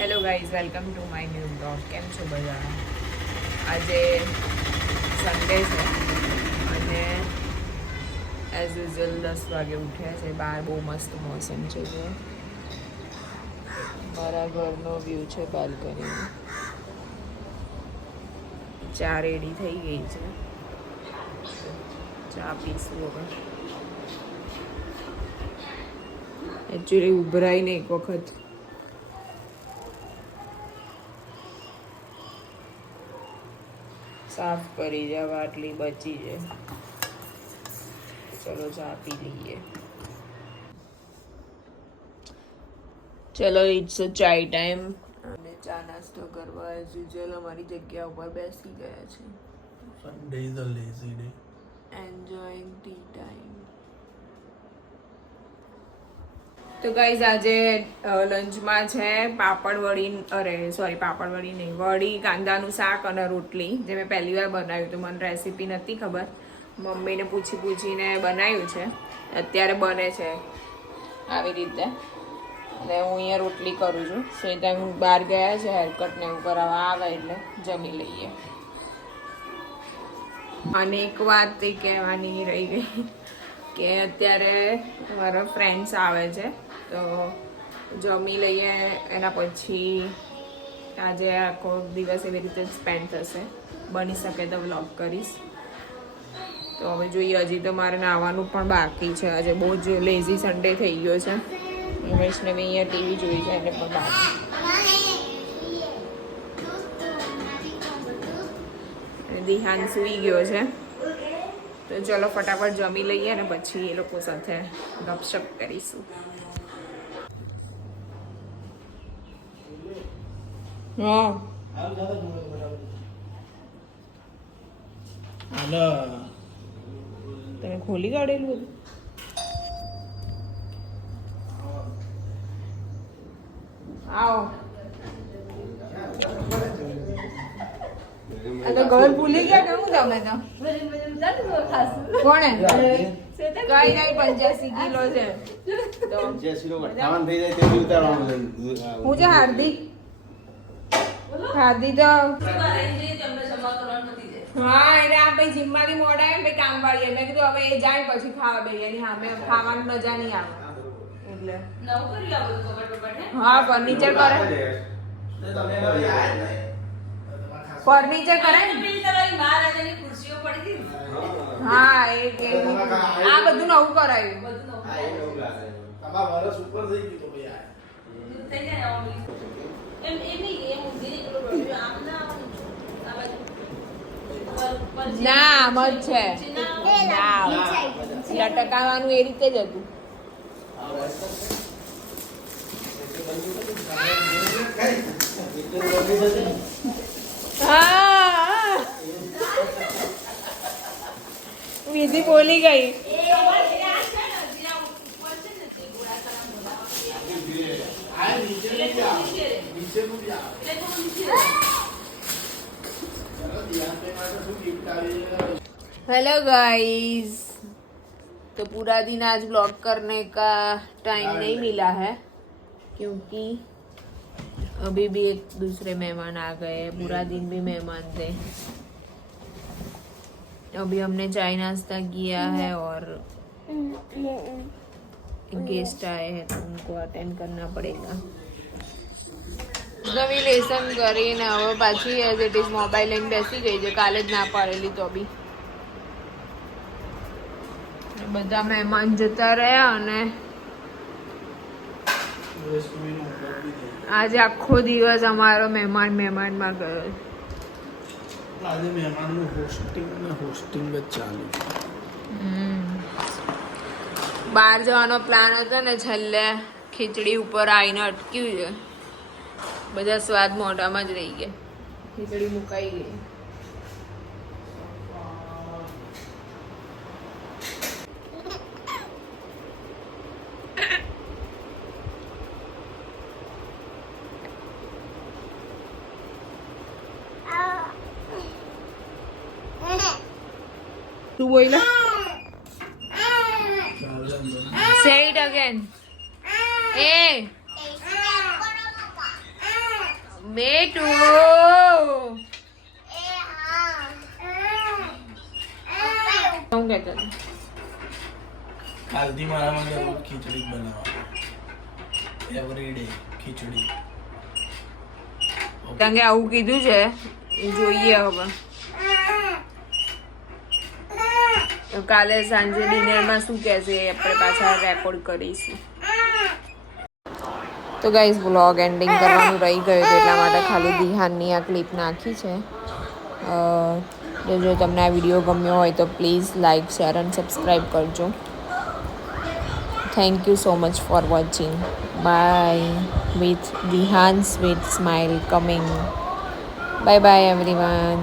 Hello guys welcome to my new blog કેમ છો બધા? આજે સન્ડે છે અને એઝ યુઝ્યુઅલ દસ વાગે ઉઠ્યા છે. બહાર બહુ મસ્ત મોસમ છે જો. મારા ઘરનો વ્યૂ છે બાલ્કની ચા રેડી થઈ ગઈ છે. ચા પીશું હવે. એકચ્યુઅલી ઉભરાઈને એક વખત સાફ કરી જાવ આટલી બચી છે. ચલો ચા પી લઈએ. ચલો ઇટ્સ અ ચાય ટાઈમ અને ચા નાસ્તો કરવા એઝ યુઝ્યુઅલ અમારી જગ્યા ઉપર બેસી ગયા છે. Sunday is a lazy day enjoying tea time તો ગાઈઝ આજે લંચમાં છે પાપડ વડી, અરે સોરી પાપડ વડી નહીં, વડી, કાંદાનું શાક અને રોટલી, જે મેં પહેલી વાર બનાવ્યું હતું. મને રેસીપી નથી ખબર. મમ્મીને પૂછી પૂછીને બનાવ્યું છે. અત્યારે બને છે આવી રીતે. અને હું અહીંયા રોટલી કરું છું. શ્વેતા હું બહાર ગયા છે હેરકટ ને એવું કરાવવા આવે એટલે જમી લઈએ. અને એક વાત એ કહેવાની રહી ગઈ કે અત્યારે મારા ફ્રેન્ડ્સ આવે છે. તો જમી લઈએ એના પછી આજે આખો દિવસ એવી રીતે સ્પેન્ડ થશે. બની શકે તો વ્લોગ કરીશ. તો હવે જોઈએ, હજી તો મારે નાહવાનું પણ બાકી છે. આજે બહુ જ લેઝી સન્ડે થઈ ગયો છે. વૈષ્ણવી અહીંયા ટીવી જોઈ છે, એને પણ બાકી. દિહાન સૂઈ ગયો છે. તો ચલો ફટાફટ જમી લઈએ અને પછી એ લોકો સાથે ગપશપ કરીશું. હા. તમે ખોલી કાઢેલું બધું? આવો. આ ઘર ભૂલી ગયા કે હું તમે તો. કોણે? કઈ નહીં પંચ્યાસી કિલો છે. તો. ખાવાનું થઈ જાય તેવું ઉતારવાનું છે. હું છે હાર્દિક? હાર્દિક તો. હા એટલે આ ભાઈ જીમમાંથી મોડા એમ ભાઈ કામ વાળી મેં કીધું હવે એ જાય પછી ખાવા બે એની સામે ખાવાની મજા નહીં આવે. એટલે. હા ફર્નિચર કરે. ફર્નિચર કરે ને? હા એ કે. આ બધું નવું કરાયું. તમારા વર્ષ ઉપર થઈ ગયું તો ભાઈ આ. ના આમ જ છે લટકાવાનું એ રીતે જ હતું. હા બીજી બોલી ગઈ. हेलो गाइस तो पूरा दिन आज ब्लॉग करने का टाइम नहीं मिला है, क्योंकि अभी भी एक दूसरे मेहमान आ गए हैं। पूरा दिन भी मेहमान थे। अभी हमने चाय नाश्ता किया है और गेस्ट आए हैं तो उनको अटेंड करना पड़ेगा। નવી લેસન કરીને હવે પાછી એઝ ઇટ ઇઝ મોબાઈલ લઈને બેસી ગઈ છે કાલે જ ના પાડેલી તો બી. બધા મહેમાન જતા રહ્યા અને. આજે આખો દિવસ અમારો મહેમાન મહેમાનમાં ગયો. આજે મહેમાનનું હોસ્ટિંગ અને હોસ્ટિંગ જ ચાલુ. બહાર જવાનો પ્લાન હતો ને છેલ્લે ખીચડી ઉપર આવીને અટક્યું છે. બધા સ્વાદ મોઢામાં જ રહી ગયા ખીચડી મુકાઈ ગઈ તું બોલ Say it again. A. બેટુ શું કહેતો હતો? કાલથી મારા માટે રોજ ખીચડી જ એવરી ડે ખીચડી. કારણ કે આવું કીધું છે જોઈએ હવે. કાલે સાંજે ડિનરમાં શું કહેશે એ આપણે પાછા રેકોર્ડ કરીશું. તો ગાઈઝ બ્લોગ એન્ડિંગ કરવાનું રહી ગયું એટલા માટે ખાલી દિહાનની આ ક્લિપ નાખી છે. જો તમને આ વીડિયો ગમ્યો હોય તો પ્લીઝ લાઇક શેર અને સબસ્ક્રાઈબ કરજો. Thank you so much for watching bye with Dihan sweet smile coming bye bye everyone